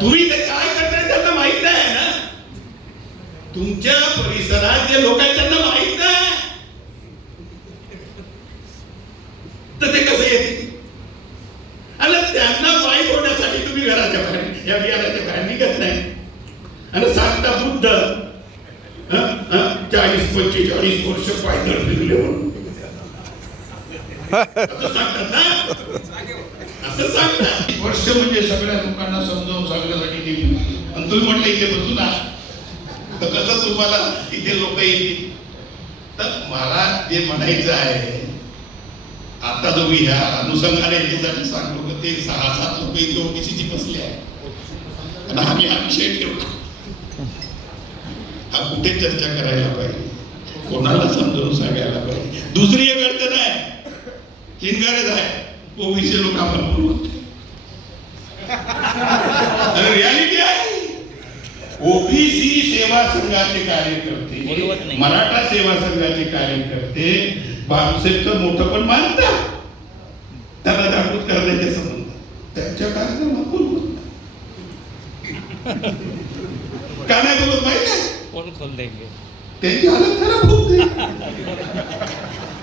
तुम्ही ते काय करताय त्यांना माहित नाही ना. तुमच्या परिसरात जे लोक आहेत त्यांना माहित नाही, तर ते कसं येते? आणि त्यांना माहीत होण्यासाठी तुम्ही घराच्या बाहेर या बिहाराच्या बाहेर निघत नाही आणि सांगता बुद्ध 40-45 वर्ष पायदळ फिरले म्हणून असं सांगतात ना. असं सांगतात वर्ष म्हणजे सगळ्या लोकांना समजावून सांगण्यासाठी गेली. आणि तुम्ही म्हटलं इथे बसू ना, तर कसं तुम्हाला इथे लोक येतील? तर मला जे म्हणायचं आहे, आता जो मी ह्या अनुषंगाने याच्यासाठी सांगतो की ते 6-7 लोक इथे ओबीसीची बसले आहे आणि आम्ही हा विषय ठेवतो. हा कुठे चर्चा करायला पाहिजे, कोणाला समजावून सांगायला पाहिजे. दुसरी एक अडचण आहे, हिंगारच आहे, ओबीसी लोक आपण बोलवत आणि रियालिटी आहे. ओबीसी सेवा संघाचे कार्यकर्ते, मराठा सेवा संघाचे कार्यकर्ते बाळासाहेबचं मोठं पण मानतात, त्यांना जागृत करण्याचे संबंध त्यांच्या कार्यक्रमात बोलवत का नाही बोलत माहिती आहे? त्यांची हालत खराब होते.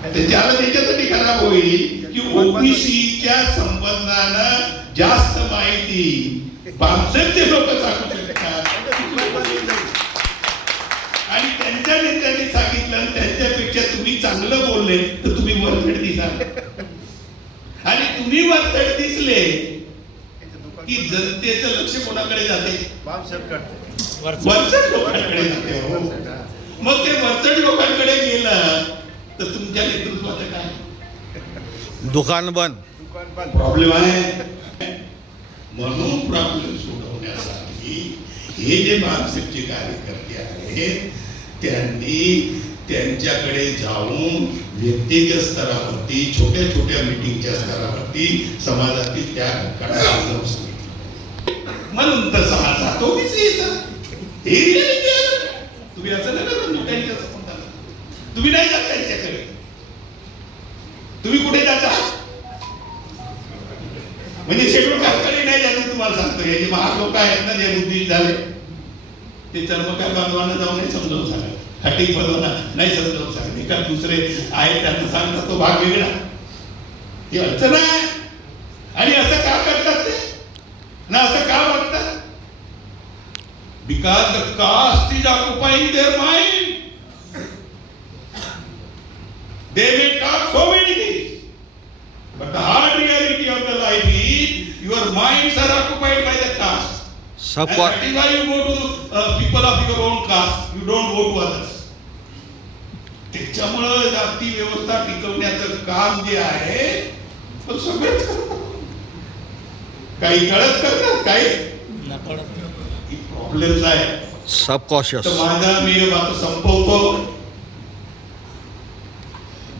त्यांची हालत याच्यासाठी खराब होईल की ओबीसीच्या संबंधानं जास्त माहिती बाळासाहेबचे लोक सांगू शकतात आणि त्यांच्या नेत्यांनी सांगितलं, त्यांच्यापेक्षा तुम्ही चांगलं बोलले तर तुम्ही वरचढ दिसाल. आणि तुम्ही वरचढ दिसले की जनतेचं लक्ष कोणाकडे जाते? वरचढ लोकांकडे जाते. मग ते वरचढ लोकांकडे गेलं तर तुमच्या नेतृत्वाचं काय? दुकान बंद. प्रॉब्लेम आहे. म्हणून प्रॉब्लेम सोडवण्यासाठी हे जे बाळासाहेबचे कार्यकर्ते आहेत त्यांनी त्यांच्याकडे जाऊन व्यक्तिगत स्तरावरती, छोट्या छोट्या मीटिंगच्या स्तरावरती समाजातील त्या घटकांना समजावून सांगितलं. म्हणून तसं हा जातो येतात. हे रियालिटी आहे. तुम्ही असं नका समजू त्यांच्या संबंधाला. तुम्ही नाही जात त्यांच्याकडे. तुम्ही कुठे जाता? म्हणजे शेड्यूल कास्टकडे नाही जाते. तुम्हाला सांगतो, हे जे महाग लोक आहेत ना, जे बुद्धिस्ट झाले, ते चर्मकार बांधवांना जाऊन नाही समजावून सांगा, खटिक बांधवांना नाही समजावून सांगा. एका दुसरे आहेत त्यांना सांगतात तो भाग वेगळा. ही अडचण आहे. आणि असं का करतात ते ना, असं का वाटतात? Because the caste is occupying their mind. They may talk so many things, but the hard reality of the life is your minds are occupied by the caste. And that is why you go to people of your own caste. You don't go to others. त्याच्यामुळे जाती व्यवस्था टिकवण्याचं काम जे आहे तो सगळेच करतात. काही कळत करतात, काही प्रॉब्लेम्स आहेत. सबकॉन्शियस. माझा मी बात संपवतो.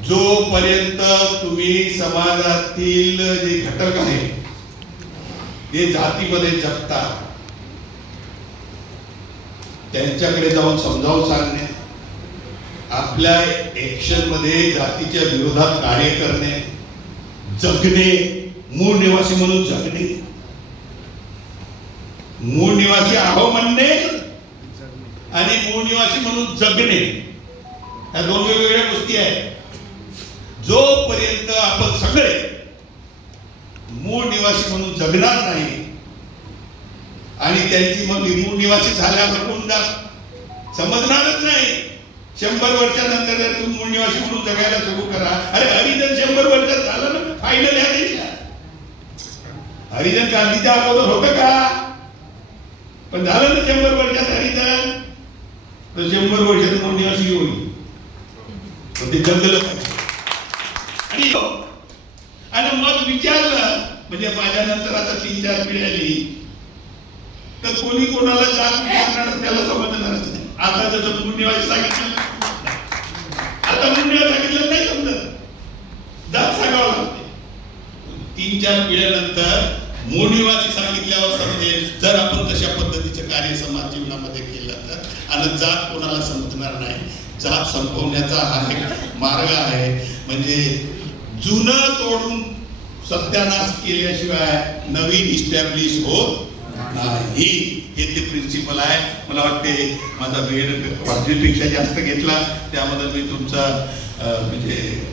जोपर्यंत तुम्ही समाजातील जे घटक आहेत जे जातीमध्ये जगतात त्यांच्याकडे जाऊन समजावून सांगणे, आपल्या ऍक्शन मध्ये जातीच्या विरोधात कार्य करणे, जगणे, मूळ निवासी म्हणून जगणे, मूळ निवासी आहो म्हणणे आणि मूळ निवासी म्हणून जगणे, ह्या दोन वेगवेगळ्या गोष्टी आहेत. जोपर्यंत आपण सगळे मूळ निवासी म्हणून जगणार नाही आणि त्यांची मग मूळ निवासी झाल्यावर कोण समजणारच नाही. 100 वर्षानंतर जर तुम्ही मूळ निवासी म्हणून जगायला सुरू करा, अरे हरिजन 100 वर्षात झालं ना फायनल ह्या देशात. हरिजन गांधीच्या अगोदर होतं का? पण झालं ना 100 वर्षात हरिजन, तर 100 वर्षात मूळ निवासी होईल. पण ते जगलं पाहिजे. आणि मग विचारलं म्हणजे माझ्या नंतर आता 3-4 पिढी आली तर कोणी कोणाला जात विचारणार त्याला समजणारच नाही. आता जसं मूळ सांगितलं, आता मूळ सांगितलं नाही समजत, जात सांगावं लागते. 3-4 पिढ्यानंतर मूळ निवासी सांगितल्यावर समजेल. जर आपण तशा पद्धतीचं कार्य समाज जीवनामध्ये केलं तर. आणि जात कोणाला समजणार नाही. जात संपवण्याचा हा एक मार्ग आहे. म्हणजे जुनं तोडून सत्यानाश केल्याशिवाय नवीन इस्टॅब्लिश होत नाही. हे ते प्रिन्सिपल आहे. मला वाटते माझा वेळ वाजवीपेक्षा जास्त घेतला, त्यामध्ये मी तुमचा म्हणजे